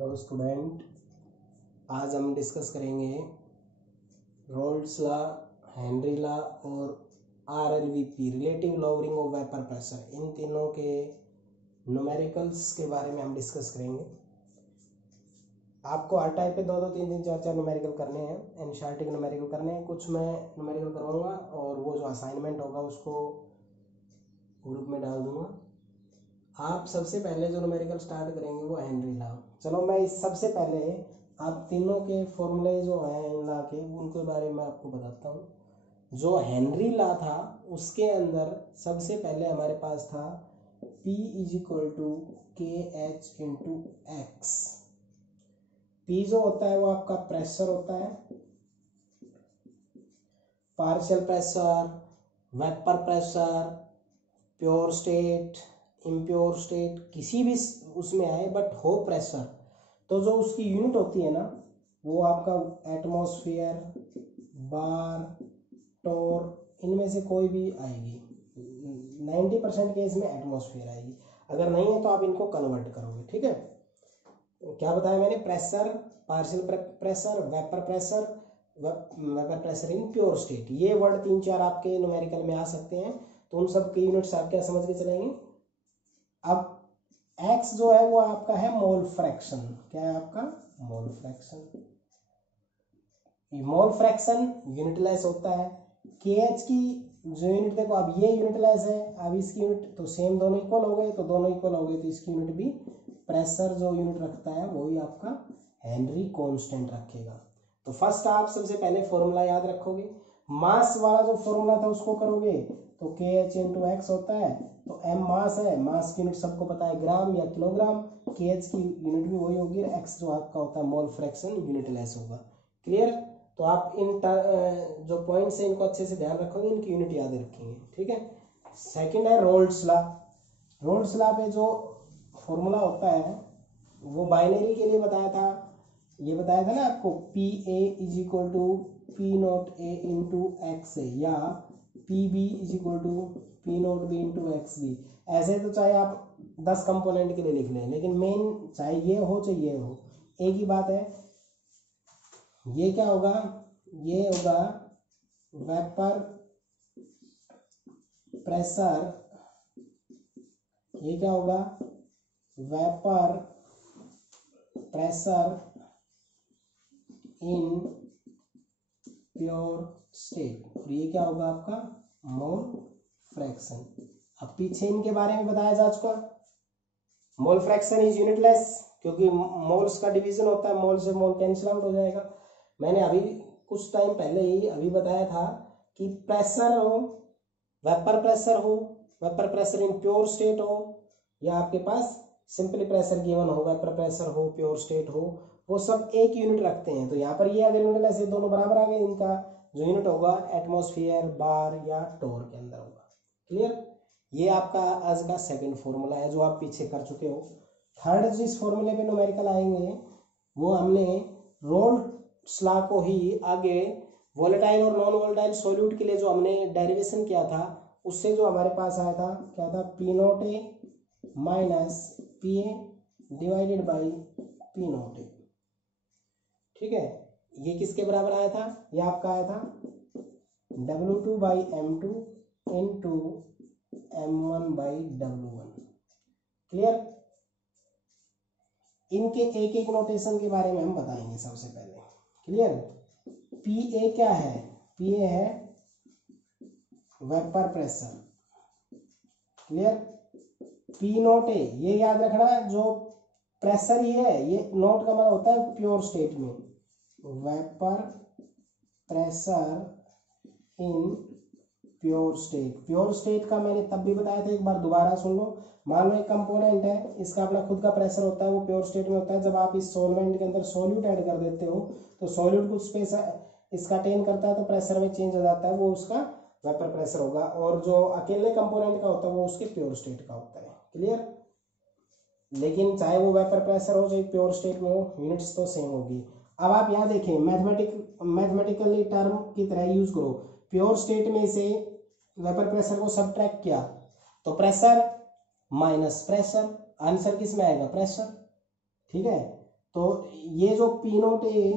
Hello student, आज हम discuss करेंगे रोल्स लॉ, हेनरी लॉ और RLVP relative lowering of vapour pressure. इन तीनों के न्यूमेरिकल्स के बारे में हम डिस्कस करेंगे। आपको हर टाइप पे दो तीन चार न्यूमेरिकल करने हैं, एनसीईआरटी के न्यूमेरिकल करने हैं। कुछ मैं न्यूमेरिकल करवाऊंगा और वो जो असाइनमेंट होगा उसको ग्रुप में डाल दूंगा। आप सबसे पहले जो न्यूमेरिकल स्टार्ट करेंगे वो हेनरी लॉ। चलो मैं इस सबसे पहले आप तीनों के फॉर्मूले जो हैं इन लॉ के, उनके बारे में आपको बताता हूँ। जो हेनरी लॉ था उसके अंदर सबसे पहले हमारे पास था P = KH × X। P जो होता है वो आपका प्रेशर होता है, partial pressure, vapour pressure, pure state, impure state, किसी भी उसमें आए बट हो प्रेशर, तो जो उसकी यूनिट होती है ना वो आपका एटमॉस्फेयर, बार, टोर, इनमें से कोई भी आएगी। 90% केस में एटमॉस्फेयर आएगी। अगर नहीं है तो आप इनको कन्वर्ट करोगे। ठीक है, क्या बताया मैंने? Pressure, partial pressure, vapour pressure in pure state. ये वर्ड 3-4 आपके न्यूमेरिकल में आ सकते हैं, तो उन सब की यूनिट्स आप क्या समझ के चलेंगे। अब x जो है वो आपका है मोल फ्रैक्शन। क्या है आपका? Mole fraction. Mole fraction unitless होता है। KH की जो यूनिट, देखो अब ये यूनिटलेस है, अब इसकी यूनिट तो सेम, दोनों इक्वल हो गए, तो दोनों इक्वल हो गए तो इसकी यूनिट भी प्रेशर जो यूनिट रखता है वही आपका हेनरी कांस्टेंट रखेगा। तो फर्स्ट आप सबसे पहले फॉर्मूला याद रखोगे। मास वाला जो फॉर्मूला था उसको करोगे तो KH × X होता है, तो m मास है, मास की यूनिट सबको पता है ग्राम या किलोग्राम, KH की यूनिट भी वही होगी, x जो आपका होता है मोल फ्रैक्शन यूनिटलेस होगा। क्लियर? तो आप इन जो पॉइंट्स हैं इनको अच्छे से ध्यान रखोगे, इनकी यूनिट याद रखेंगे। ठीक है। सेकंड है रोल्स लॉ। रोल्स लॉ पे जो फॉर्मूला होता है वो बाइनरी के लिए बताया था। ये बताया था ना आपको, PA = P0A × XA या PB = P0B × XB। ऐसे तो चाहे आप 10 कंपोनेंट के लिए लिख लें, लेकिन मेन चाहे ये हो चाहे ये हो, एक ही बात है। ये क्या होगा? ये होगा वेपर प्रेशर। ये क्या होगा? Vapour pressure in pure state, और ये क्या होगा आपका? Mole fraction. अब पीछे इनके बारे में बताया जा चुका। मोल फ्रैक्शन इज यूनिटलेस, क्योंकि मोल्स का डिवीजन होता है, मोल से मोल कैंसिल आउट हो जाएगा। मैंने अभी कुछ टाइम पहले ही अभी बताया था कि प्रेशर हो, vapour pressure in pure state हो, या आपके पास सिंपली प्रेशर गिवन हो, वेपर प्रेशर हो, प्योर स्टेट हो, वो सब एक यूनिट रखते हैं। तो यहाँ पर ये अगर यूनिट ऐसे दोनों बराबर आ गए, इनका जो यूनिट होगा एटमॉस्फेयर, बार या टोर के अंदर होगा। क्लियर? ये आपका आज का सेकंड फॉर्मूला है जो आप पीछे कर चुके हो। थर्ड जिस फॉर्मूले पे न्यूमेरिकल आएंगे वो हमने रोल्स लॉ को ही आगे वोलेटाइल और नॉन वोलेटाइल सॉल्यूट के लिए जो हमने डेरिवेशन किया था, उससे जो हमारे पास आया था क्या था? P0A - PA / P0A। ठीक है, ये किसके बराबर आया था? ये आपका आया था W2/M2 × M1/W1। क्लियर? इनके एक एक नोटेशन के बारे में हम बताएंगे सबसे पहले। क्लियर? PA क्या है? PA है वेपर प्रेशर। क्लियर? P0A ये याद रखना, जो प्रेशर ही है, ये नोट का मतलब होता है प्योर स्टेट में, vapour pressure in pure state. Pure state का मैंने तब भी बताया था, एक बार दोबारा सुन लो। मान लो एक कंपोनेंट है, इसका अपना खुद का प्रेशर होता है, वो प्योर स्टेट में होता है। जब आप इस सॉल्वेंट के अंदर सॉल्यूट ऐड कर देते हो तो सॉल्यूट कुछ स्पेस इसका अटेन करता है तो प्रेशर में चेंज हो जाता है, वो उसका वेपर प्रेशर होगा। और जो अकेले कंपोनेंट का होता है वो उसके प्योर स्टेट का होता है। क्लियर? लेकिन चाहे वो वेपर प्रेशर हो चाहे प्योर स्टेट में हो, यूनिट्स तो सेम होगी। अब आप यहाँ देखें, मैथमेटिकली टर्म की तरह यूज करो। प्योर स्टेट में से वेपर प्रेशर को सबट्रैक्ट किया तो प्रेशर माइनस प्रेशर, आंसर किस में आएगा? प्रेशर। ठीक है, तो ये जो पी नोट ए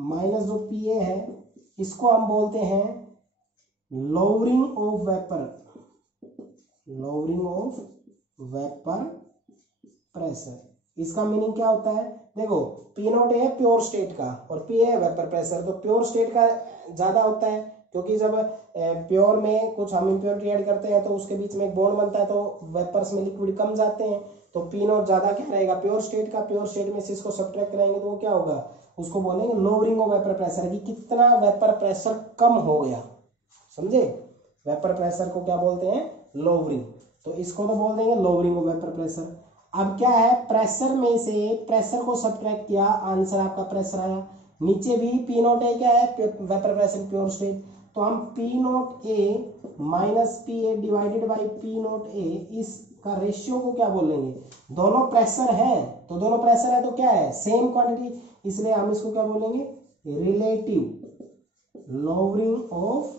माइनस जो पी ए है इसको हम बोलते हैं lowering of vapour, lowering of vapour pressure. इसका मीनिंग क्या होता है, देखो पी नोट ए है प्योर स्टेट का और पी है वेपर प्रेशर, तो प्योर स्टेट का ज्यादा होता है क्योंकि जब प्योर में कुछ हम इम्प्योरिटी ऐड करते हैं तो उसके बीच में एक बॉन्ड बनता है तो वेपर्स में लिक्विड कम जाते हैं, तो पी नोट ज्यादा क्या रहेगा प्योर स्टेट का। प्योर स्टेट में से इसको सब्ट्रैक्ट करेंगे तो वो क्या होगा, उसको बोलेंगे लोअरिंग ऑफ वेपर प्रेशर, कि कितना वेपर प्रेशर कम हो गया, समझे। वेपर प्रेशर को क्या बोलते हैं, लोअरिंग, तो इसको तो बोल देंगे लोअरिंग ऑफ वेपर प्रेशर। अब क्या है, प्रेशर में से प्रेशर को सब्ट्रैक्ट किया, आंसर आपका प्रेशर आया। नीचे भी पी नोट ए क्या है, वेपर प्रेशर प्योर स्टेट, तो हम P naught A minus P A divided by P naught A इसका रेशियो को क्या बोलेंगे, दोनों प्रेशर है तो दोनों प्रेशर है तो क्या है सेम क्वांटिटी, इसलिए हम इसको क्या बोलेंगे relative lowering of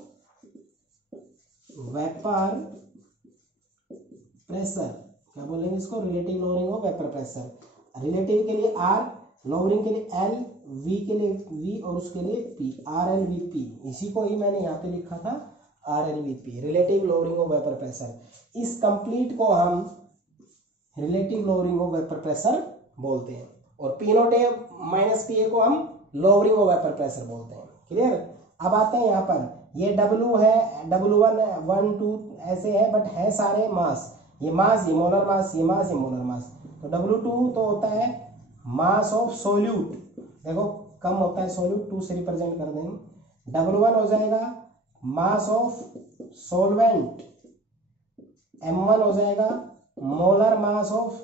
vapour pressure, क्या बोलेंगे इसको relative lowering of vapour pressure. Relative के लिए आर, लोअरिंग के लिए एल, वी के लिए वी और उसके लिए P, R L V P, इसी को ही मैंने यहाँ पे लिखा था R L V P, relative lowering of vapour pressure. इस कंप्लीट को हम relative lowering of vapour pressure बोलते हैं और P naught A minus P ए को हम लोअरिंग ऑफ वेपर प्रेशर बोलते हैं। क्लियर। अब आते हैं यहाँ पर, ये डब्ल्यू है, W1 1 2 ऐसे है बट है सारे मास, ये मास, ये मोलर मास, ये मास, ये मोलर मास, तो W2 तो होता है मास ऑफ सोल्यूट, देखो कम होता है सोल्यूट, 2 से रिप्रेजेंट कर देंगे। W1 हो जाएगा मास ऑफ सोलवेंट, M1 हो जाएगा मोलर मास ऑफ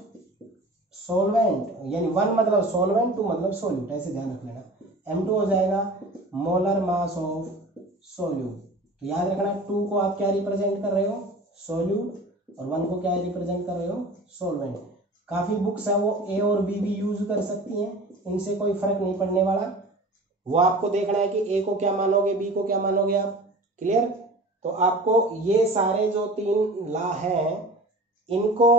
सोलवेंट, यानी 1 मतलब सोलवेंट 2 मतलब सोल्यूट, ऐसे ध्यान रख लेना। M2 हो जाएगा मोलर मास ऑफ सोल्यूट, तो याद रखना 2 को आप क्या रिप्रेजेंट कर रहे हो सोल्यूट और 1 को क्या रिप्रेजेंट कर रहे हो सोलवेंट। काफी बुक्स है वो ए और बी भी यूज कर सकती हैं, इनसे कोई फर्क नहीं पड़ने वाला, वो आपको देखना है कि ए को क्या मानोगे बी को क्या मानोगे आप। क्लियर। तो आपको ये सारे जो 3 लॉ हैं इनको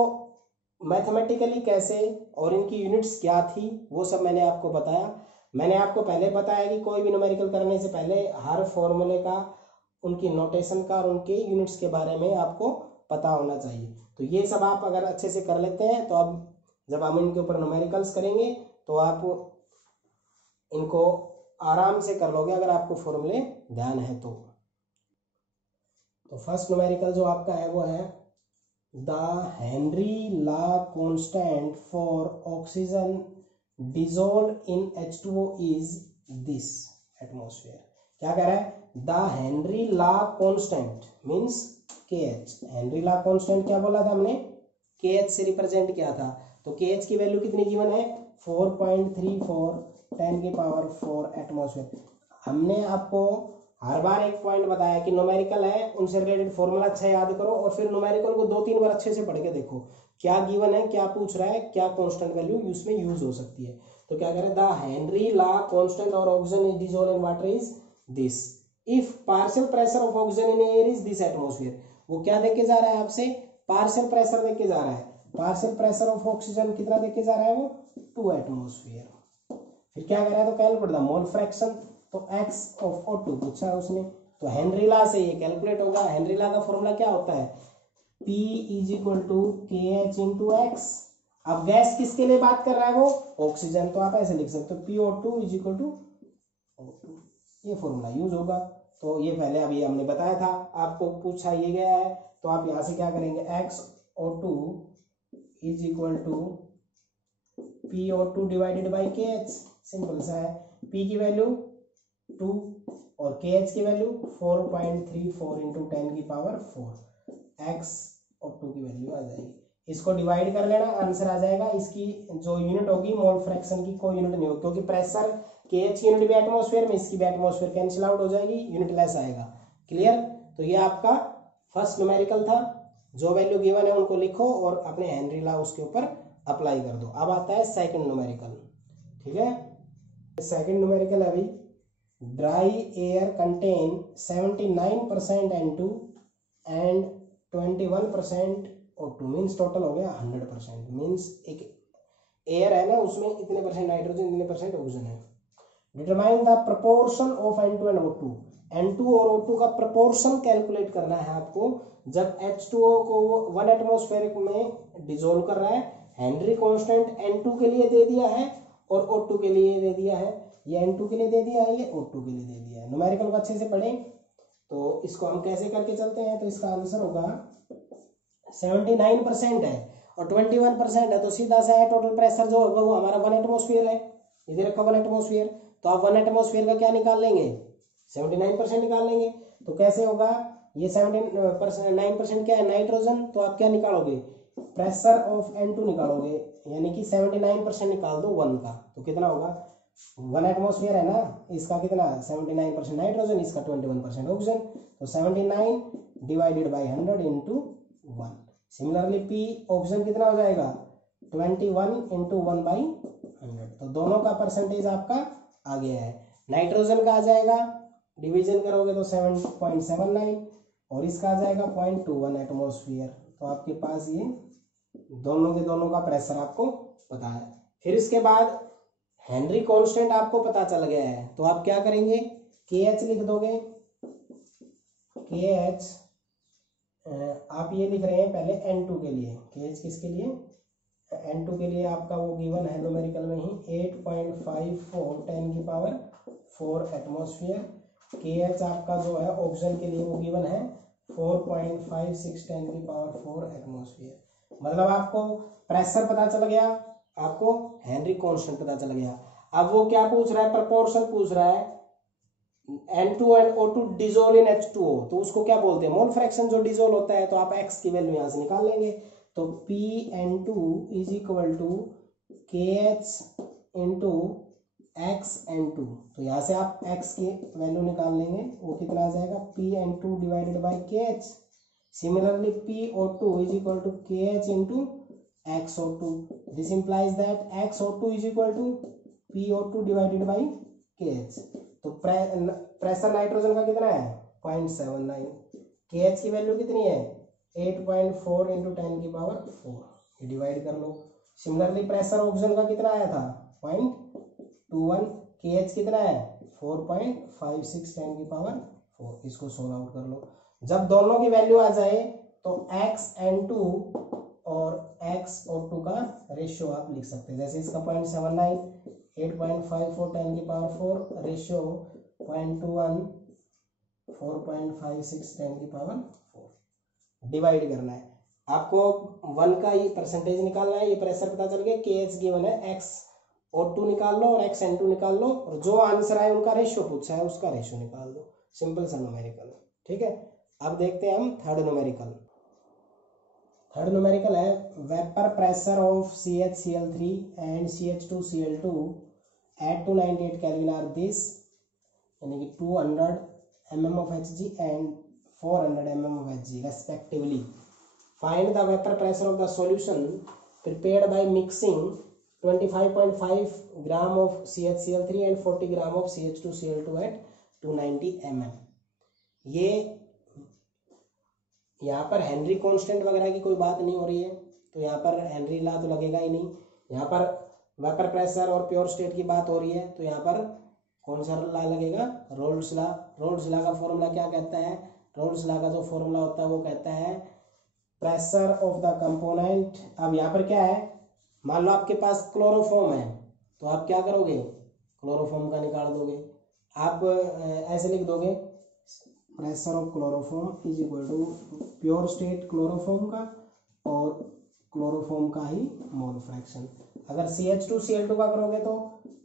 मैथमेटिकली कैसे और इनकी यूनिट्स क्या थी वो सब मैंने आपको बताया। मैंने आपको पहले बताया कि कोई भी न्यूमेरिकल करने से पहले हर फॉर्मूले का, उनकी नोटेशन का और उनके यूनिट्स के बारे में आपको पता होना चाहिए। तो ये सब आप अगर अच्छे से कर लेते हैं तो अब जब हम इनके ऊपर न्यूमेरिकल्स करेंगे तो आप इनको आराम से कर लोगे अगर आपको फॉर्मूले ध्यान है तो। फर्स्ट न्यूमेरिकल जो आपका है वो है the Henry law constant for oxygen dissolved in H2O is this atmosphere। क्या कह रहा है, the Henry law constant means KH। Henry law constant क्या बोला था हमने, KH से रिप्रेजेंट किया था, तो KH की वैल्यू कितनी गिवन है 4.34 10 की पावर 4 एटमॉस्फेयर। हमने आपको हर बार एक पॉइंट बताया कि न्यूमेरिकल है उनसे रिलेटेड फॉर्मूला अच्छा याद करो और फिर न्यूमेरिकल को 2-3 बार अच्छे से पढ़ के देखो क्या गिवन है, क्या पूछ रहा है, क्या कांस्टेंट वैल्यू उसमें यूज हो सकती है। तो क्या कह रहे हैं, द हेनरी लॉ कांस्टेंट और oxygen is dissolved in water is this if partial pressure of oxygen in air is this atmosphere. वो क्या देख के जा रहा है आपसे, पार्शियल प्रेशर देख के जा रहा है, पार्शियल प्रेशर ऑफ ऑक्सीजन कितना देख के जा रहा है वो 2 एटमॉस्फेयर। फिर क्या कह रहा है, तो कैलकुलेट द मोल फ्रैक्शन, तो x ऑफ O2 पूछा है उसने, तो हेनरी लॉ से ये कैलकुलेट होगा। हेनरी लॉ का फॉर्मूला क्या होता है, P is equal to KH into X. अब गैस किसके लिए बात कर रहा है वो, ऑक्सीजन, तो आप ऐसे लिख सकते हो PO2 is equal to O2, ये फॉर्मूला यूज होगा। तो ये पहले अभी हमने बताया था, आपको पूछा ये गया है, तो आप यहाँ से क्या करेंगे, XO2 is equal to PO2 divided by KH, simple सा है। P की वैल्यू 2 और KH की वैल्यू 4.34 इंटू 10 की पावर 4, x और 2 की वैल्यू आ जाएगी। इसको डिवाइड कर लेना, आंसर आ जाएगा। इसकी जो यूनिट होगी मोल फ्रैक्शन की कोई यूनिट नहीं होगी क्योंकि प्रेशर KH की यूनिट भी एटमॉस्फेयर में, इसकी भी एटमॉस्फेयर कैंसिल आउट हो जाएगी, यूनिट लेस आएगा। क्लियर। तो ये आपका फर्स्ट न्यूमेरिकल था, जो वैल्यू गिवन है उनको लिखो और अपने हेनरी लॉ उसके ऊपर अप्लाई कर दो। अब आता है सेकंड न्यूमेरिकल। ठीक है, सेकंड न्यूमेरिकल अभी dry air contain 79% N2 and 21% O2 means total हो गया 100%। मीन्स एक एयर है ना, उसमें इतने परसेंट नाइट्रोजन, इतने परसेंट ऑक्सीजन है। Determine the proportion of N2 and O2। N2 और O2 का प्रोपोर्शन कैलकुलेट करना है आपको जब H2O को 1 एटमॉस्फेरिक में डिसोल्व कर रहा है। हेनरी कांस्टेंट N2 के लिए दे दिया है और O2 के लिए दे दिया है। ये N2 के लिए दे दिया है, ये O2 के लिए दे दिया है। न्यूमेरिकल को अच्छे से पढ़ें। तो इसको हम कैसे करके चलते हैं, तो इसका आंसर होगा 79% है और 21% है, तो सीधा सा है टोटल प्रेशर जो होगा वो हमारा 1 एटमॉस्फेयर है। इधर रखा 1 एटमॉस्फेयर, तो आप 1 एटमॉस्फेयर का क्या निकाल लेंगे, 79% निकाल लेंगे। तो कैसे होगा, ये 79% क्या है, नाइट्रोजन, तो आप क्या निकालोगे, प्रेशर ऑफ N2 निकालोगे, यानी कि 79% निकाल दो 1 का, तो कितना होगा, 1 एटमॉस्फेयर है ना, इसका कितना 79% नाइट्रोजन, इसका 21% ऑक्सीजन, तो 79 divided by 100 into 1। Similarly P oxygen कितना हो जाएगा, 21 इंटू 1 बाई 100। तो दोनों का परसेंटेज आपका आ गया है। नाइट्रोजन का आ जाएगा, डिवीजन करोगे तो 7.79 और इसका आ जाएगा 0.21 एटमॉस्फेयर। तो आपके पास ये दोनों के दोनों का प्रेशर आपको पता है। फिर इसके बाद हेनरी कांस्टेंट आपको पता चल गया है, तो आप क्या करेंगे, KH लिख दोगे। KH आप ये लिख रहे हैं पहले N2 के लिए, KH किसके लिए, N2 के लिए आपका वो गिवन है न्यूमेरिकल में ही 8.54 10 की पावर 4 एटमॉस्फेयर। KH आपका जो है ऑक्सीजन के लिए वो गिवन है 4.56 10 की पावर 4 एटमॉस्फेयर। मतलब आपको प्रेशर पता चल गया, आपको हेनरी कांस्टेंट पता चल गया। अब वो क्या पूछ रहा है, प्रोपोर्शन पूछ रहा है, N2 and O2 dissolve in H2O, तो उसको क्या बोलते हैं, मोल फ्रैक्शन जो डिसोल्व होता है। तो आप x की वैल्यू यहाँ से निकाल लेंगे, तो PN2 is equal to KH into XN2। तो यहाँ से आप x की वैल्यू निकाल लेंगे, वो कितना आ जाएगा, PN2 divided by KH। Similarly PO2 is equal to KH into XO2। This implies that XO2 is equal to PO2 divided by KH। तो प्रेशर नाइट्रोजन का कितना है 0.79, KH की वैल्यू कितनी है 8.4 इंटू 10 की पावर 4, ये डिवाइड कर लो। सिमिलरली प्रेशर ऑक्सीजन का कितना आया था 0.21, KH कितना है 4.56 10 की पावर 4, इसको सोल्व आउट कर लो। जब दोनों की वैल्यू आ जाए तो XN2 और XO2 का रेशियो आप लिख सकते हैं। जैसे इसका 0.79, 8.54 10 की पावर 4, रेशियो 0.21 4.56 10 की पावर 4। डिवाइड करना है आपको, 1 का ये परसेंटेज निकालना है। ये प्रेशर पता चल गया, KH गिवन है, XO2 निकाल लो और XN2 निकाल लो, और जो आंसर आए उनका रेशियो पूछा है उसका रेशियो निकाल दो। सिंपल सा न्यूमेरिकल, ठीक है। अब देखते हैं हम थर्ड न्यूमेरिकल। थर्ड न्यूमेरिकल है vapour pressure of CHCl3 and CH2Cl2 at 298 Kelvin are this, यानी कि 200 mm of Hg and 400 mm of Hg respectively. Find the vapor pressure of the solution prepared by mixing 25.5 gram of CHCl3 and 40 gram of CH2Cl2 at 290 mm. ये यहाँ पर Henry constant वगैरह की कोई बात नहीं हो रही है, तो यहाँ पर हेनरी लॉ तो लगेगा ही नहीं। यहाँ पर वेपर प्रेशर और प्योर स्टेट की बात हो रही है, तो यहाँ पर कौन सा लॉ लगेगा, रोल्स लॉ। रोल्स लॉ का फॉर्मूला क्या कहता है, रोल्स लॉ का जो फॉर्मूला होता है वो कहता है प्रेशर ऑफ द कंपोनेंट। अब यहाँ पर क्या है, मान लो आपके पास क्लोरोफॉर्म है, तो आप क्या करोगे, क्लोरोफॉर्म का निकाल दोगे। आप ऐसे लिख दोगे pressure of chloroform is equal to pure state chloroform का और क्लोरोफॉर्म का ही मोल फ्रैक्शन। अगर CH2Cl2 का करोगे तो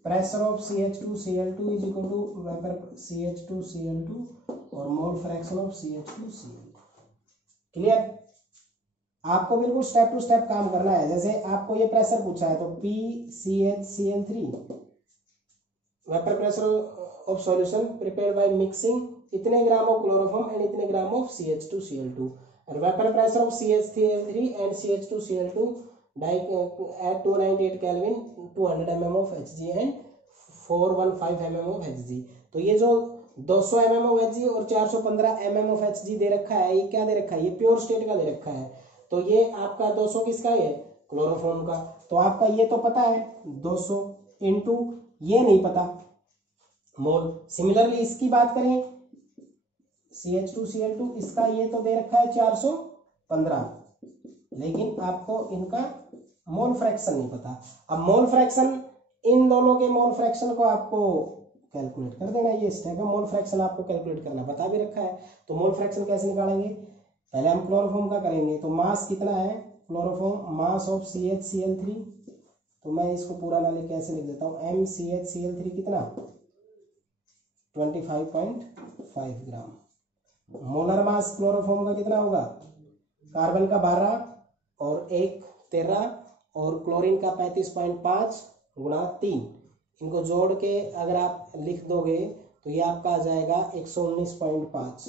pressure of CH2Cl2 is equal to vapour CH2Cl2 और mole fraction of CH2Cl2। Clear, आपको बिल्कुल स्टेप टू स्टेप काम करना है। जैसे आपको ये प्रेशर पूछा है तो PCHCl3 vapour pressure of solution prepared by mixing इतने ग्राम ऑफ क्लोरोफॉर्म एंड इतने ग्राम ऑफ CH2Cl2 और vapour pressure of CH3 and CH2Cl2 at 298 Kelvin 200 mm of Hg and 415 mm of Hg। तो ये जो 200 mm of Hg और 415 mm of Hg दे रखा है, ये क्या दे रखा है, ये प्योर स्टेट का दे रखा है। तो ये आपका 200 किसका है, क्लोरोफॉर्म का। तो आपका ये तो पता है 200 इंटू, ये नहीं पता मोल। सिमिलरली इसकी बात करें CH2Cl2, इसका ये तो दे रखा है 415, लेकिन आपको इनका मोल फ्रैक्शन नहीं पता। अब मोल फ्रैक्शन, इन दोनों के मोल फ्रैक्शन को आपको कैलकुलेट कर देना, ये स्टेप है। मोल फ्रैक्शन आपको कैलकुलेट करना बता भी रखा है। तो मोल फ्रैक्शन कैसे निकालेंगे, पहले हम क्लोरोफॉर्म का करेंगे। तो मास कितना है क्लोरोफॉर्म, मास ऑफ CHCl3, तो मैं इसको पूरा ना लेके ऐसे लिख देता हूँ, MCHCl3 कितना 25.5 ग्राम। मोलर मास क्लोरोफॉर्म का कितना होगा, कार्बन का 12 और 1 13 और क्लोरीन का 35.5 गुणा 3, इनको जोड़ के अगर आप लिख दोगे तो ये आपका आ जाएगा 119.5।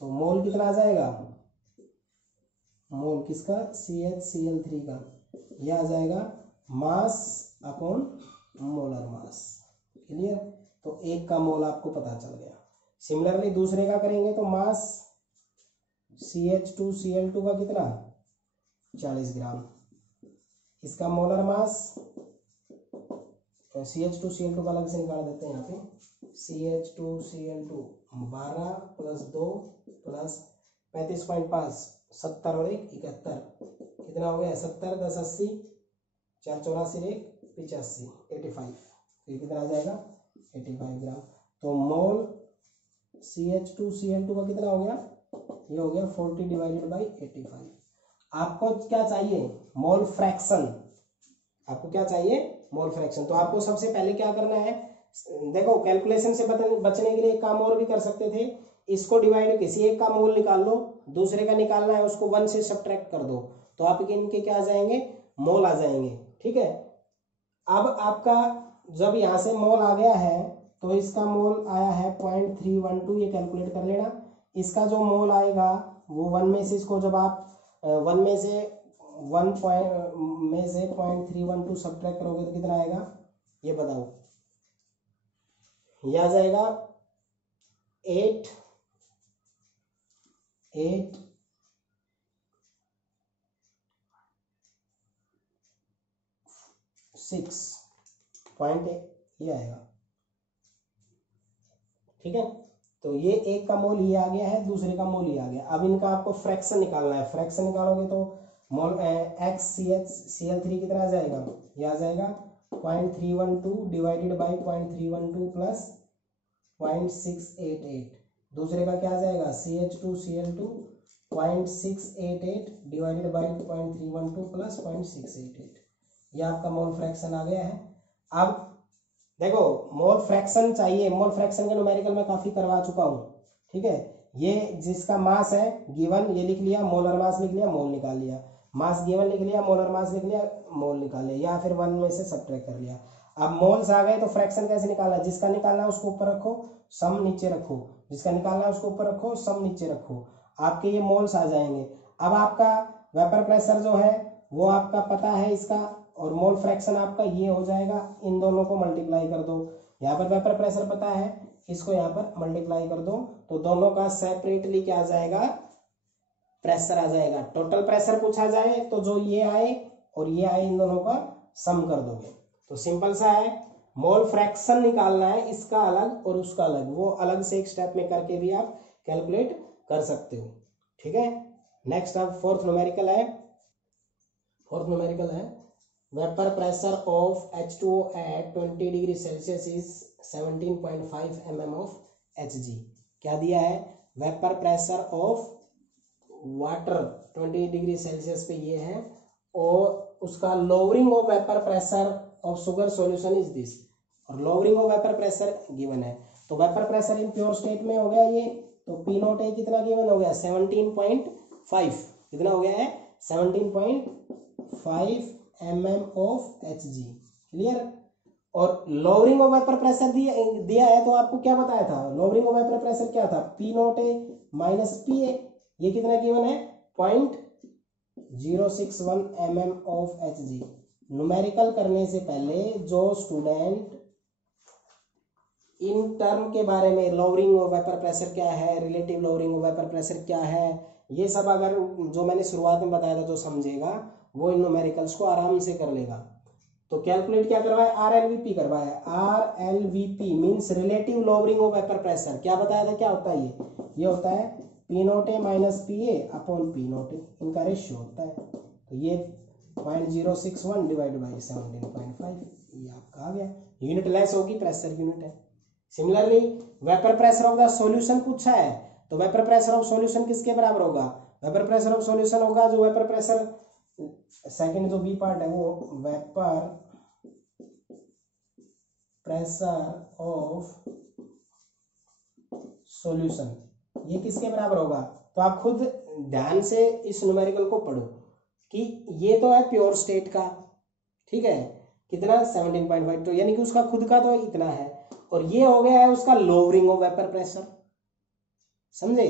तो मोल कितना आ जाएगा, मोल किसका, CHCl3 का, ये आ जाएगा mass upon molar mass. Clear, तो एक का मोल आपको पता चल गया। सिमिलरली दूसरे का करेंगे तो मास CH2Cl2 का कितना 40 ग्राम, इसका मोलर मास CH2Cl2 का अलग से निकाल देते हैं यहाँ पे, CH2Cl2 12 प्लस 2 प्लस 35.5 70 और 1 71, कितना हो गया 70 10 80 4 84 1 85 85, तो कितना आ जाएगा 85 ग्राम। तो मोल CH2Cl2 का कितना हो गया, ये हो गया 40 डिवाइडेड बाई 85। आपको क्या चाहिए, मोल फ्रैक्शन, आपको क्या चाहिए मोल फ्रैक्शन। तो आपको सबसे पहले क्या करना है, देखो कैलकुलेशन से बचने के लिए एक काम और भी कर सकते थे, इसको डिवाइड, किसी एक का मोल निकाल लो, दूसरे का निकालना है उसको 1 से सब्ट्रैक्ट कर दो, तो आपके इनके क्या आ जाएंगे, मोल आ जाएंगे। ठीक है, अब आपका जब यहाँ से मोल आ गया है तो इसका मोल आया है 0.312, ये कैलकुलेट कर लेना। इसका जो मोल आएगा वो 1 में से, इसको जब आप 1 में से 0.312 सब्ट्रैक्ट करोगे तो कितना आएगा, ये बताओ, ये आ जाएगा 886 ये आएगा। ठीक है, तो ये एक का मोल ये आ गया है, दूसरे का मोल ये आ गया। अब इनका आपको फ्रैक्शन निकालना है, फ्रैक्शन निकालोगे तो मोल XCHCl3 कितना आ जाएगा, ये आ जाएगा 0.312 डिवाइडेड बाई 0.312 प्लस 0.688, दूसरे का क्या आ जाएगा CH2Cl2 0.688 डिवाइडेड बाई 0.312 प्लस 0.688, ये आपका मोल फ्रैक्शन आ गया है। अब देखो मोल फ्रैक्शन चाहिए, मोल फ्रैक्शन के न्यूमेरिकल में काफी करवा चुका हूँ। ठीक है, ये जिसका मास है गिवन, ये लिख लिया, मोलर मास लिख लिया, मोल निकाल लिया, मास गिवन लिख लिया, मोलर मास लिख लिया, मोल निकाल लिया, या फिर 1 में से सब्ट्रैक्ट कर लिया। अब मोल्स आ गए तो फ्रैक्शन कैसे निकालना है, जिसका निकालना है उसको ऊपर रखो, सम नीचे रखो, जिसका निकालना है उसको ऊपर रखो, सम नीचे रखो, आपके ये मोल्स आ जाएंगे। अब आपका वेपर प्रेशर जो है वो आपका पता है इसका, और मोल फ्रैक्शन आपका ये हो जाएगा, इन दोनों को मल्टीप्लाई कर दो, यहाँ पर वेपर प्रेशर पता है, इसको यहाँ पर मल्टीप्लाई कर दो, तो दोनों का सेपरेटली क्या आ जाएगा, प्रेशर आ जाएगा। टोटल प्रेशर पूछा जाए तो जो ये आए और ये आए, इन दोनों का सम कर दोगे। तो सिंपल सा है, मोल फ्रैक्शन निकालना है, इसका अलग और उसका अलग, वो अलग से एक स्टेप में करके भी आप कैलकुलेट कर सकते हो। ठीक है, नेक्स्ट अब फोर्थ न्यूमेरिकल है vapour pressure of H2O at 20 degree Celsius is 17.5 mm of Hg। क्या दिया है, vapour pressure of water 20 degree Celsius पे ये है, और उसका lowering of vapour pressure of sugar solution is this, और lowering of vapour pressure given है। तो vapour pressure in pure state में हो गया ये, तो P0 कितना गिवन हो गया 17.5, कितना हो गया है 17.5 mm ऑफ Hg। क्लियर, और लोअरिंग ऑफ वेपर प्रेशर दिया है, तो आपको क्या बताया था, लोअरिंग ऑफ वेपर प्रेशर क्या था, P0 माइनस PA, ये कितना गिवन है 0.061 mm ऑफ Hg। न्यूमेरिकल करने से पहले जो स्टूडेंट इन टर्म के बारे में, लोअरिंग ऑफ वेपर प्रेशर क्या है, relative lowering of vapour pressure क्या है, ये सब अगर जो मैंने शुरुआत में बताया था जो समझेगा, वो इन न्यूमेरिकल्स को आराम से कर लेगा। तो कैलकुलेट क्या करवाया, RLVP करवाया। RLVP means relative lowering of vapour pressure. क्या बताया था, क्या होता है ये होता है P naught A minus PA upon P naught A, इनका रेशियो होता है। तो ये 0.061 डिवाइड बाई 17.5, ये आपका आ गया। यूनिट लेस होगी, प्रेशर यूनिट है। Similarly vapour pressure of the solution पूछा है, तो वेपर प्रेशर ऑफ सॉल्यूशन किसके बराबर होगा, वेपर प्रेशर ऑफ सॉल्यूशन होगा जो वेपर प्रेशर, सेकंड जो बी पार्ट है वो वेपर प्रेशर ऑफ सॉल्यूशन, ये किसके बराबर होगा। तो आप खुद ध्यान से इस न्यूमेरिकल को पढ़ो कि ये तो है प्योर स्टेट का, ठीक है, कितना 17.5, तो यानी कि उसका खुद का तो इतना है, और ये हो गया है उसका लोअरिंग ऑफ वेपर प्रेशर। समझे,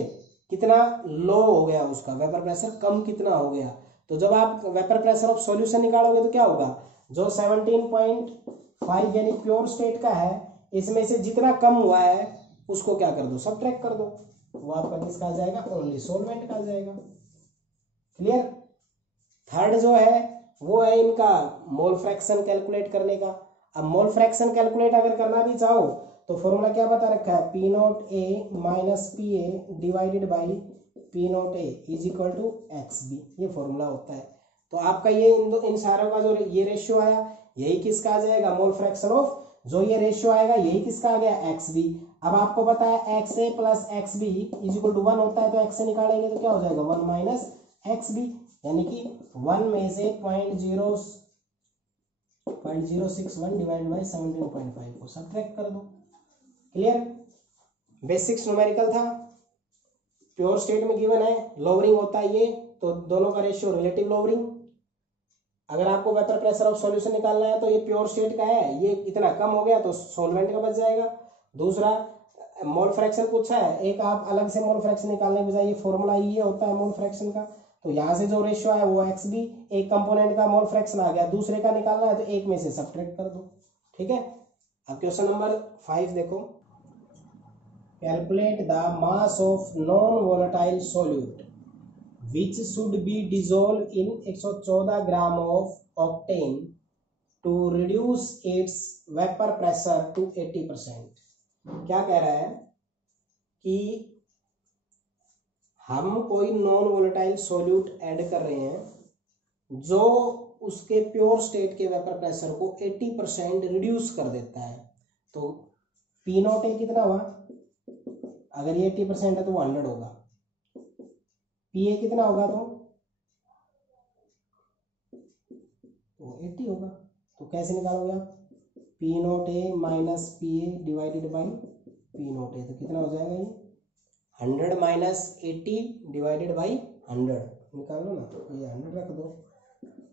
कितना लो हो गया उसका वेपर प्रेशर, कम कितना हो गया। तो जब आप वेपर प्रेशर ऑफ सॉल्यूशन निकालोगे तो क्या होगा, जो 17.5 यानी प्योर स्टेट का है, इसमें से जितना कम हुआ है उसको क्या कर दो, सबट्रैक्ट कर दो, वो आपका किसका आ जाएगा, ओनली सॉल्वेंट का आ जाएगा। क्लियर। थर्ड जो है वो है इनका मोल फ्रैक्शन कैलकुलेट करने का। अब मोल फ्रैक्शन कैलकुलेट अगर करना भी चाहो तो फॉर्मूला क्या बता रखा है, P naught A minus PA divided by P naught A is equal to XB, ये फॉर्मूला होता है। तो आपका ये इन सारों का जो ये रेशियो आया, यही किसका आ जाएगा, मोल फ्रैक्शन ऑफ, जो ये रेशियो आएगा यही किसका आ गया, XB। अब आपको पता है XA plus XB is equal to 1 होता है, तो X से निकालेंगे तो क्या हो जाएगा 1 माइनस XB, यानी कि 1 में से 0.061 डिवाइड बाई 17.5 को सबट्रैक्ट कर दो। क्लियर। बेसिक्स न्यूमेरिकल था, प्योर स्टेट में गिवन है, लोअरिंग होता है ये, तो दोनों का रेशियो रिलेटिव लोअरिंग। अगर आपको वेपर प्रेशर ऑफ सॉल्यूशन निकालना है तो ये प्योर स्टेट का है, ये इतना कम हो गया तो सॉल्वेंट का बच जाएगा। दूसरा मोल फ्रैक्शन पूछा है, एक आप अलग से मोल फ्रैक्शन निकालने के बजाय ये फॉर्मूला ये होता है मोल फ्रैक्शन का, तो यहाँ से जो रेशियो है वो XB, एक कंपोनेंट का मोल फ्रैक्शन आ गया, दूसरे का निकालना है तो एक में से सबट्रैक्ट कर दो। ठीक है। अब क्वेश्चन नंबर 5 देखो, calculate the mass of non volatile solute which should be dissolved in 114 gram of octane to reduce its vapor pressure to 80%। क्या कह रहा है कि हम कोई नॉन वोलेटाइल सॉल्यूट ऐड कर रहे हैं जो उसके प्योर स्टेट के वेपर प्रेशर को 80% रिड्यूस कर देता है। तो P नोट ए कितना हुआ, अगर ये 80% है तो 100 होगा, PA कितना होगा तो 80 होगा। तो कैसे निकालोगे आप, P naught A minus PA divided by P naught A, तो कितना हो जाएगा ये 100 माइनस 80 डिवाइडेड बाई 100, निकाल लो ना, ये 100 रख दो,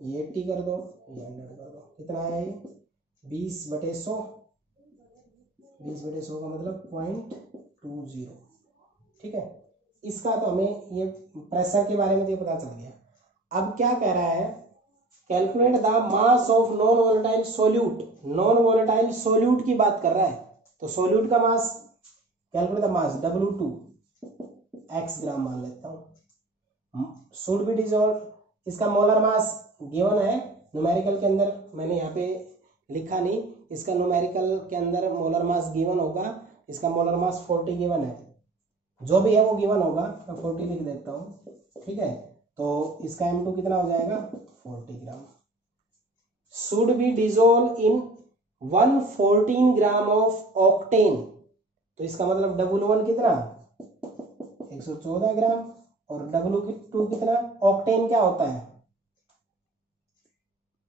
ये 80 कर दो, ये 100 कर दो, कितना आया ये 20/100, 20/100 का मतलब 0.20। ठीक है, इसका तो हमें ये प्रेशर के बारे में तो पता चल गया। अब क्या कह रहा है, calculate the mass of non volatile solute, non volatile solute की बात कर रहा है, तो सॉल्यूट का mass, calculate the mass W2 x gram मान लेता हूँ, शुड बी डिसॉल्व, इसका मोलर मास गिवन है न्यूमेरिकल के अंदर, मैंने यहाँ पे लिखा नहीं, इसका न्यूमेरिकल के अंदर मोलर मास गिवन होगा, इसका मोलर मास 40 गिवन है, जो भी है वो गिवन होगा, मैं 40 लिख देता हूँ। ठीक है, तो इसका M2 कितना हो जाएगा 40 gram, should be dissolve in 114 gram of octane, तो इसका मतलब W1 कितना 114 ग्राम और W2 कितना, ऑक्टेन क्या होता है,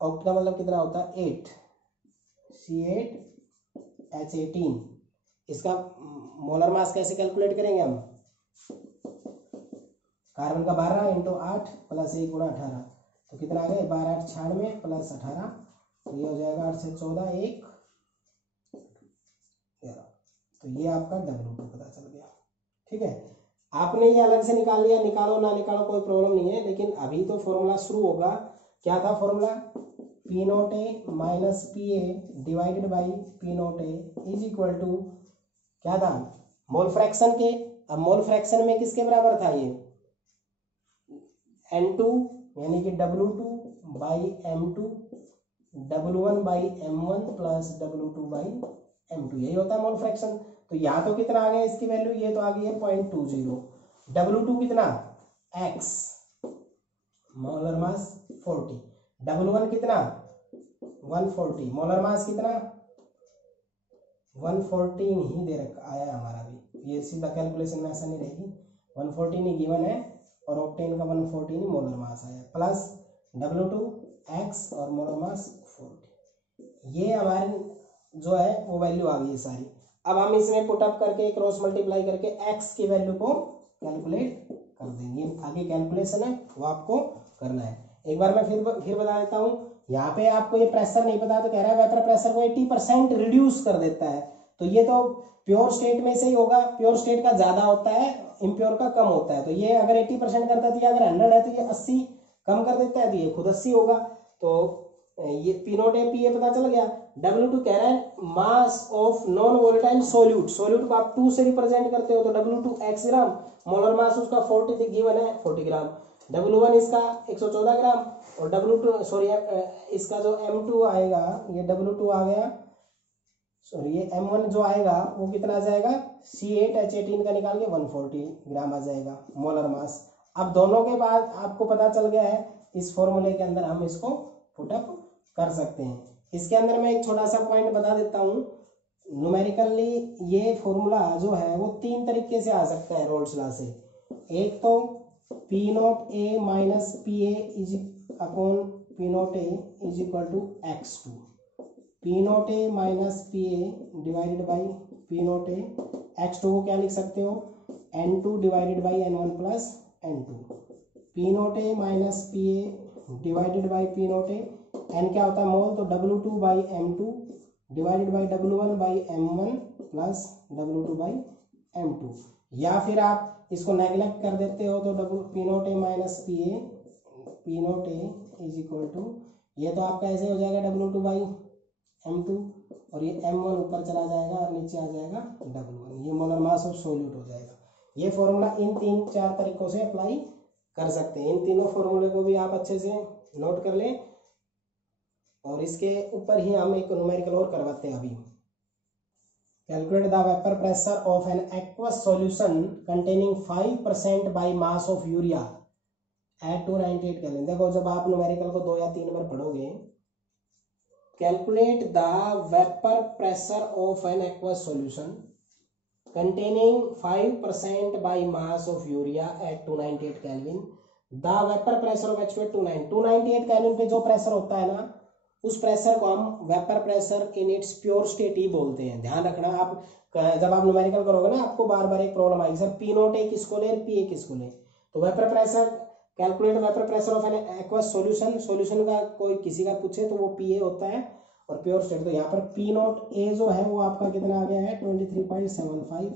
ऑक्ट का मतलब कितना होता है 8 C8H18, इसका मोलर मास कैसे कैलकुलेट करेंगे हम, कार्बन का 12 इंटू 8 प्लस 1 गुणा 18, तो कितना आ गया 12 8 96 प्लस 18, तो ये हो जाएगा 8 से 14 1 11, तो ये आपका W2 पता चल गया। ठीक है, आपने ये अलग से निकाल लिया, निकालो ना निकालो कोई प्रॉब्लम नहीं है, लेकिन अभी तो फॉर्मूला शुरू होगा। क्या था formula, P naught A minus PA divided by P naught A is equal to क्या था, मोल फ्रैक्शन के। अब मोल फ्रैक्शन में किसके बराबर था ये N2 यानी कि W2 by M2 W1 by M1 plus W2 by M2, यही होता है मोल फ्रैक्शन। तो यहाँ तो कितना आ गया इसकी वैल्यू, ये तो आ गई है 0.20। W2 कितना X, मोलर मास 40, W1 कितना 140, मोलर मास कितना 114 ही दे रखा आया हमारा भी, ये सीधा कैलकुलेशन में ऐसा नहीं रहेगी, 114 ही गिवन है और ऑक्टेन का 114 ही मोलर मास आया, प्लस W2 X और मोलर मास 40, ये हमारे जो है वो वैल्यू आ गई है सारी। अब हम इसमें पुटअप करके क्रॉस मल्टीप्लाई करके X की वैल्यू को कैलकुलेट कर देंगे, आगे कैलकुलेशन है वो आपको करना है। एक बार मैं फिर बता देता हूँ, यहाँ पे आपको ये प्रेशर नहीं पता तो कह रहा है वेपर प्रेशर को 80% रिड्यूस कर देता है, तो ये तो प्योर स्टेट में से ही होगा, प्योर स्टेट का ज्यादा होता है, इम्प्योर का कम होता है। तो ये अगर 80% करता है तो ये अगर 100 है तो ये 80 कम कर देता है, तो ये खुद 80 होगा। तो ये P नोट है, P ये पता चल गया। W2 कह रहा है मास of non volatile solute, solute को आप 2 से रिप्रेजेंट करते हो तो W2 x ग्राम, मोलर मास उसका 40 गिवन है 40 ग्राम, W1 इसका 114 ग्राम और W2 सॉरी इसका जो M2 आएगा, ये W2 आ गया, सॉरी ये M1 जो आएगा वो कितना आ जाएगा, C8H18 का निकाल के 140 ग्राम आ जाएगा मोलर मास। अब दोनों के बाद आपको पता चल गया है, इस फॉर्मूले के अंदर हम इसको पुटअप कर सकते हैं। इसके अंदर मैं एक छोटा सा पॉइंट बता देता हूँ, न्यूमेरिकली ये फॉर्मूला जो है वो 3 तरीके से आ सकता है रोल्स लॉ से। एक तो P naught A minus P A is upon P naught A is equal to X2, P naught A minus P A divided by P naught A, X2 को क्या लिख सकते हो N2 divided by N1 plus N2, P naught A minus P A divided by P naught A, N क्या होता है mole, तो W2 by M2 divided by W1 by M1 plus W2 by M2, या फिर आप इसको neglect कर देते हो तो P naught A minus P naught A is equal to, ये तो आपका ऐसे हो जाएगा W2 बाई M2 और ये M1 ऊपर चला जाएगा और नीचे आ जाएगा W1, ये मोलर मास ऑफ सोल्यूट हो जाएगा। ये फॉर्मूला इन 3-4 तरीकों से अप्लाई कर सकते हैं। इन तीनों फॉर्मूले को भी आप अच्छे से नोट कर लें और इसके ऊपर ही हम एक न्यूमेरिकल और करवाते हैं अभी। Calculate the vapour pressure of an aqueous solution containing 5% by mass of urea at 298 kelvin. देखो जब आप न्यूमेरिकल को 2 या 3 बार पढ़ोगे, calculate the vapour pressure of an aqueous solution containing 5% by mass of urea at 298 Kelvin. The vapor pressure of H2 at 298 Kelvin पे जो pressure होता है ना, उस प्रेशर को हम vapour pressure in its pure state ही बोलते हैं। ध्यान रखना, आप जब आप न्यूमेरिकल करोगे ना आपको बार बार एक प्रॉब्लम आएगी, सर P नोट A किसको ले, P A किसको ले। तो vapour pressure, calculate vapour pressure of an aqueous solution, solution का कोई किसी का पूछे तो वो PA होता है और प्योर स्टेट। तो यहाँ पर P नोट A जो है वो आपका कितना आ गया है 23.75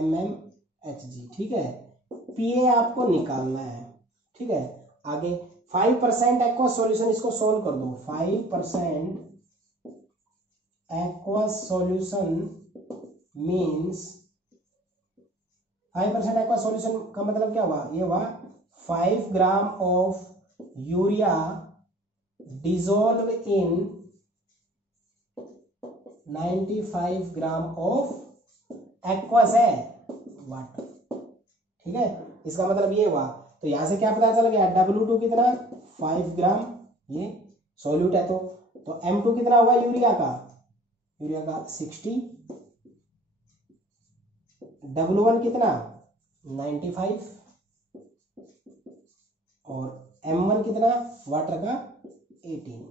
mmHg, ठीक है। PA आपको निकालना है, ठीक है। आगे 5% एक्वस सॉल्यूशन, इसको सोल्व कर दो। 5% aqueous solution means 5% aqueous solution का मतलब क्या हुआ, ये हुआ 5 ग्राम of urea dissolve in 95 gram of aqueous है वाटर, ठीक है। इसका मतलब ये हुआ, तो यहां से क्या पता चल गया, W2 कितना 5 ग्राम, ये सॉल्यूट है तो M2 कितना हुआ यूरिया का 60, W1 कितना 95 और M1 कितना वाटर का 18।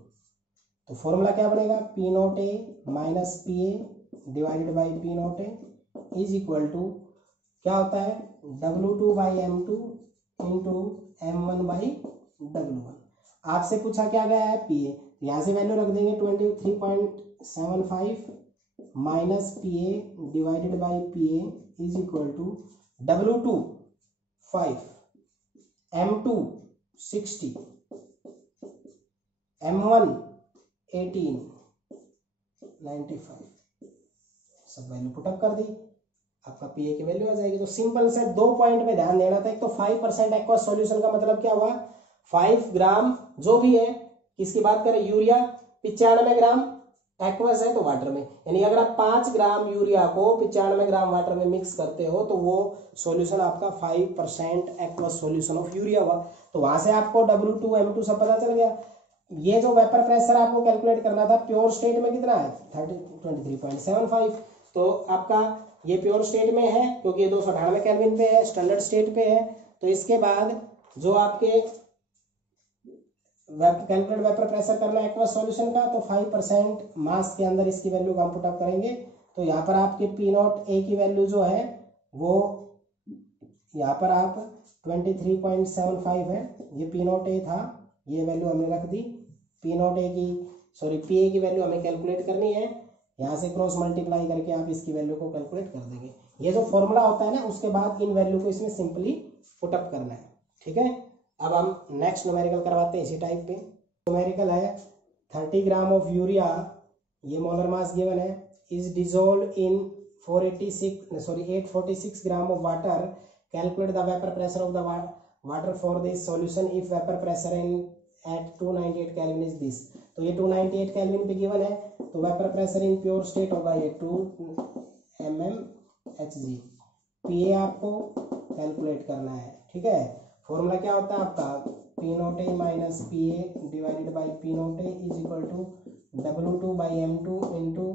तो फॉर्मूला क्या बनेगा, P naught A minus P A divided by P naught A is equal to क्या होता है W2 by M2 into M1 by W1। आपसे पूछा क्या गया है PA, यहाँ से वैल्यू रख देंगे 23.75 minus PA divided by PA is equal to W2 5, M2 60, M1 18, 95, सब वैल्यू पुटअप कर दी, आपका PA की वैल्यू आ जाएगी। तो सिंपल से 2 पॉइंट पे ध्यान देना था। एक तो 5% एक्वस सॉल्यूशन का मतलब क्या हुआ, 5 ग्राम जो भी है, किसकी बात करें, यूरिया 95 ग्राम एक्वस है तो वाटर में, यानी अगर आप 5 ग्राम यूरिया को 95 ग्राम वाटर में मिक्स करते हो तो वो सॉल्यूशन आपका 5% एक्वस सॉल्यूशन ऑफ यूरिया हुआ। तो वहां से आपको W2 M2 सब पता चल गया। ये जो वेपर प्रेशर आपको कैलकुलेट करना था प्योर स्टेट में कितना है 23.75, तो आपका ये प्योर स्टेट में है क्योंकि ये 298 केल्विन पे है, स्टैंडर्ड स्टेट पे है। तो इसके बाद जो आपके कैलकुलेट वेपर प्रेशर करना है एक्वस सॉल्यूशन का, तो 5% मास के अंदर इसकी वैल्यू हम पुट अप करेंगे। तो यहाँ पर आपके P0A की वैल्यू जो है वो यहाँ पर आप 23.75 है, ये P0A था, ये वैल्यू हमने रख दी। P0A की PA की वैल्यू हमें कैलकुलेट करनी है, यहाँ से क्रॉस मल्टीप्लाई करके आप इसकी वैल्यू को कैलकुलेट कर देंगे। ये जो फॉर्मूला होता है ना, उसके बाद इन वैल्यू को इसमें सिंपली पुट अप करना है, ठीक है। अब हम नेक्स्ट न्यूमेरिकल करवाते हैं इसी टाइप पे। न्यूमेरिकल है 30 ग्राम ऑफ यूरिया, ये मोलर मास गिवन है, is dissolve in 846 gram of water, calculate the vapour pressure of the water for this solution if vapour pressure in at 298 kelvin is this. तो ये 298 kelvin पे given है, तो vapour pressure in pure state होगा ये 2 mmHg। पीए आपको calculate करना है, ठीक है। फॉर्मूला क्या होता है आपका, P0A minus PA divided by P0A is equal to W2 by M2 into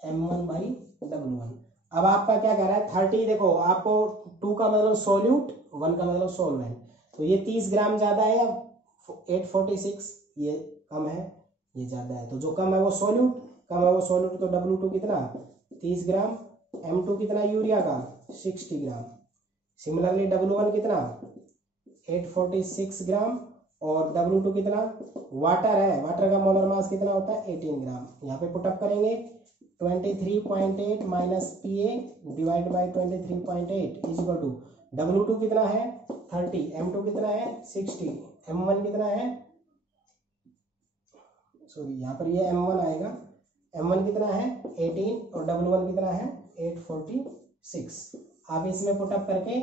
M1 by W1। अब आपका क्या कह रहा है 30, देखो आपको 2 का मतलब सॉल्यूट, 1 का मतलब सॉल्वेंट, तो ये 30 ग्राम ज़्यादा है या 846, ये कम है, ये ज़्यादा है, तो जो कम है वो सॉल्यूट, कम है वो सॉल्यूट, तो W2 कितना 30 ग्राम, M2 कितना यूरिया का 60 ग्राम, सिमिलरली W1 कितना 846 ग्राम, और W2 कितना वाटर है, वाटर का मोलर मास कितना होता है 18 ग्राम। यहाँ पे पुटअप करेंगे 23.8 minus PA divide by 23.8 is equal to W2 कितना है 30, M2 कितना है 60, M1 कितना है, सॉरी यहाँ पर ये M1 आएगा, M1 कितना है 18 और W1 कितना है 846। आप इसमें पुटअप करके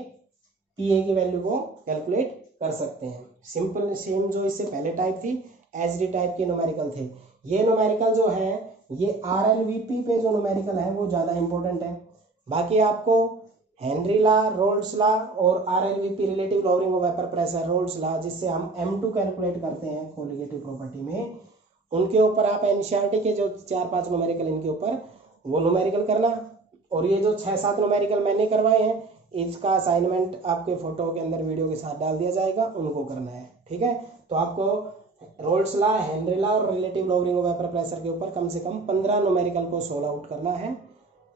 PA की वैल्यू को कैलकुलेट कर सकते हैं। सिंपल सेम जो इससे पहले टाइप थी एसडी टाइप के न्यूमेरिकल थे। ये न्यूमेरिकल जो है ये RLVP पे जो न्यूमेरिकल है वो ज़्यादा इंपॉर्टेंट है। बाकी आपको हेनरी ला, रोल्स ला और RLVP relative lowering of vapour pressure, Raoult's law, जिससे हम M2 कैलकुलेट करते हैं कोलिगेटिव प्रॉपर्टी में, उनके ऊपर आप एनसीईआरटी के जो 4-5 न्यूमेरिकल इनके ऊपर वो न्यूमेरिकल करना। और ये जो 6-7 न्यूमेरिकल मैंने करवाए हैं इसका असाइनमेंट आपके फोटो के अंदर वीडियो के साथ डाल दिया जाएगा, उनको करना है, ठीक है। तो आपको रोल्स ला, हेनरी ला और relative lowering of vapour pressure के ऊपर कम से कम 15 न्यूमेरिकल को सोल्व आउट करना है,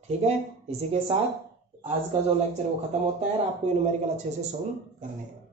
ठीक है। इसी के साथ आज का जो लेक्चर वो खत्म होता है और आपको ये न्यूमेरिकल अच्छे से सोल्व करने हैं।